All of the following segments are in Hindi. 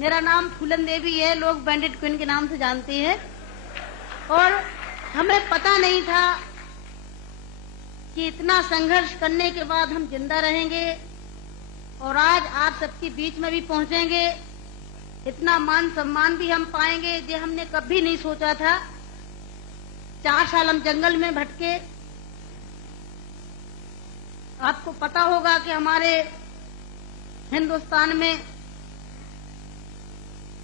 मेरा नाम फूलन देवी है, लोग बैंडेड क्वीन के नाम से जानते हैं। और हमें पता नहीं था कि इतना संघर्ष करने के बाद हम जिंदा रहेंगे और आज आप सबके बीच में भी पहुंचेंगे, इतना मान सम्मान भी हम पाएंगे, ये हमने कभी नहीं सोचा था। 4 साल हम जंगल में भटके। आपको पता होगा कि हमारे हिंदुस्तान में,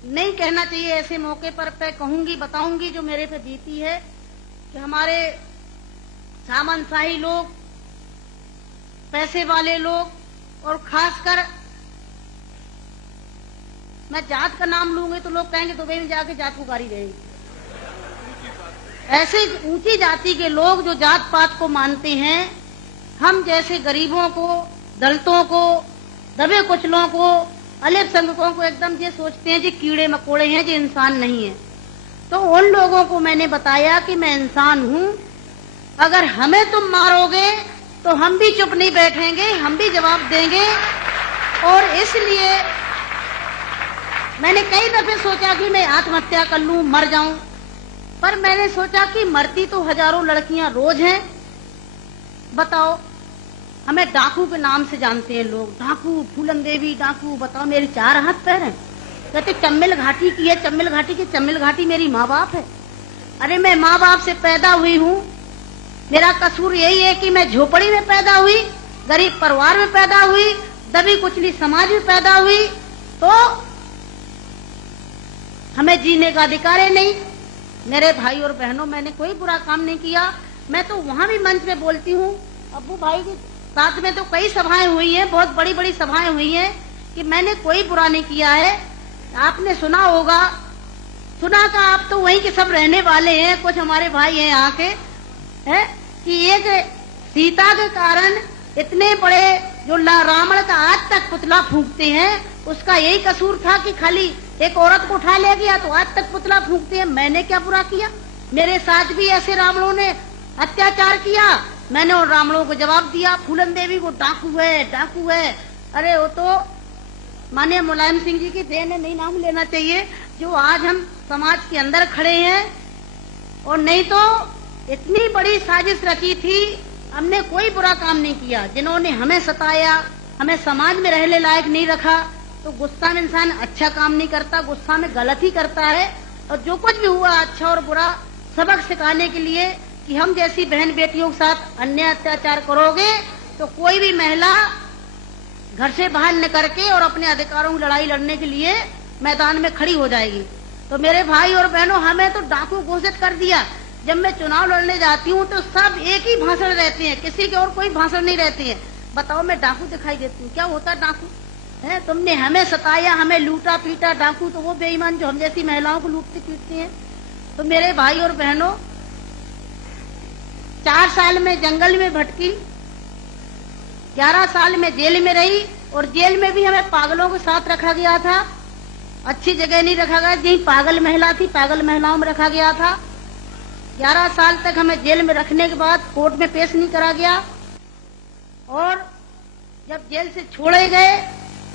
नहीं कहना चाहिए ऐसे मौके पर, मैं कहूंगी, बताऊंगी जो मेरे पे बीती है, कि हमारे सामंतशाही लोग, पैसे वाले लोग, और खासकर मैं जात का नाम लूंगी तो लोग कहेंगे दुबई में जाके जात पुकारी रहेगी। ऐसे ऊंची जाति के लोग जो जात पात को मानते हैं, हम जैसे गरीबों को, दलितों को, दबे कुचलों को, अल्पसंख्यकों को एकदम ये सोचते हैं जी कीड़े मकोड़े हैं, जी इंसान नहीं है। तो उन लोगों को मैंने बताया कि मैं इंसान हूं, अगर हमें तुम मारोगे तो हम भी चुप नहीं बैठेंगे, हम भी जवाब देंगे। और इसलिए मैंने कई दफे सोचा कि मैं आत्महत्या कर लूं, मर जाऊं, पर मैंने सोचा कि मरती तो हजारों लड़कियां रोज हैं। बताओ, हमें डाकू के नाम से जानते हैं लोग, डाकू, फूलन देवी डाकू। बताओ, मेरे 4 हाथ पैर हैं। कहते चम्मिल घाटी की है, चम्मिल घाटी की, चम्मिल घाटी मेरी माँ बाप है। अरे मैं माँ बाप से पैदा हुई हूँ, मेरा कसूर यही है कि मैं झोपड़ी में पैदा हुई, गरीब परिवार में पैदा हुई, दबी कुचली समाज में पैदा हुई, तो हमें जीने का अधिकार है नहीं। मेरे भाई और बहनों, मैंने कोई बुरा काम नहीं किया। मैं तो वहां भी मंच में बोलती हूँ, अब्बू भाई के साथ में तो कई सभाएं हुई हैं, बहुत बड़ी बड़ी सभाएं हुई हैं, कि मैंने कोई बुरा नहीं किया है। आपने सुना होगा, सुना था, आप तो वहीं के सब रहने वाले हैं, कुछ हमारे भाई हैं यहाँ के, है कि एक सीता के कारण इतने बड़े जो रावण का आज तक पुतला फूंकते हैं, उसका यही कसूर था कि खाली एक औरत को उठा ले गया तो आज तक पुतला फूंकते हैं। मैंने क्या बुरा किया? मेरे साथ भी ऐसे रावणों ने अत्याचार किया, मैंने उन रावणों को जवाब दिया। फूलन देवी वो डाकू है, डाकू है। अरे वो तो माननीय मुलायम सिंह जी की देन है, नहीं नाम लेना चाहिए, जो आज हम समाज के अंदर खड़े हैं। और नहीं तो इतनी बड़ी साजिश रची थी, हमने कोई बुरा काम नहीं किया। जिन्होंने हमें सताया, हमें समाज में रहने लायक नहीं रखा, तो गुस्सा में इंसान अच्छा काम नहीं करता, गुस्सा में गलत ही करता है। और जो कुछ भी हुआ, अच्छा और बुरा सबक सिखाने के लिए, कि हम जैसी बहन बेटियों के साथ अन्याय अत्याचार करोगे तो कोई भी महिला घर से बाहर निकल के और अपने अधिकारों की लड़ाई लड़ने के लिए मैदान में खड़ी हो जाएगी। तो मेरे भाई और बहनों, हमें तो डाकू घोषित कर दिया। जब मैं चुनाव लड़ने जाती हूँ तो सब एक ही भाषण रहते हैं, किसी के और कोई भाषण नहीं रहती है। बताओ, मैं डाकू दिखाई देती हूँ? क्या होता डाकू है? तुमने हमें सताया, हमें लूटा पीटा। डाकू तो वो बेईमान जो हम जैसी महिलाओं को लूटते पीटते हैं। तो मेरे भाई और बहनों, 4 साल में जंगल में भटकी, 11 साल में जेल में रही, और जेल में भी हमें पागलों के साथ रखा गया था। अच्छी जगह नहीं रखा गया, जहीं पागल महिला थी, पागल महिलाओं में रखा गया था। 11 साल तक हमें जेल में रखने के बाद कोर्ट में पेश नहीं करा गया। और जब जेल से छोड़े गए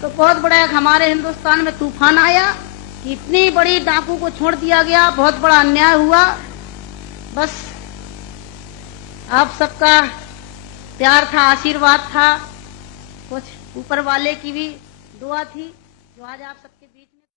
तो बहुत बड़ा एक हमारे हिंदुस्तान में तूफान आया कि इतनी बड़ी डाकू को छोड़ दिया गया, बहुत बड़ा अन्याय हुआ। बस आप सबका प्यार था, आशीर्वाद था, कुछ ऊपर वाले की भी दुआ थी, जो आज आप सबके बीच में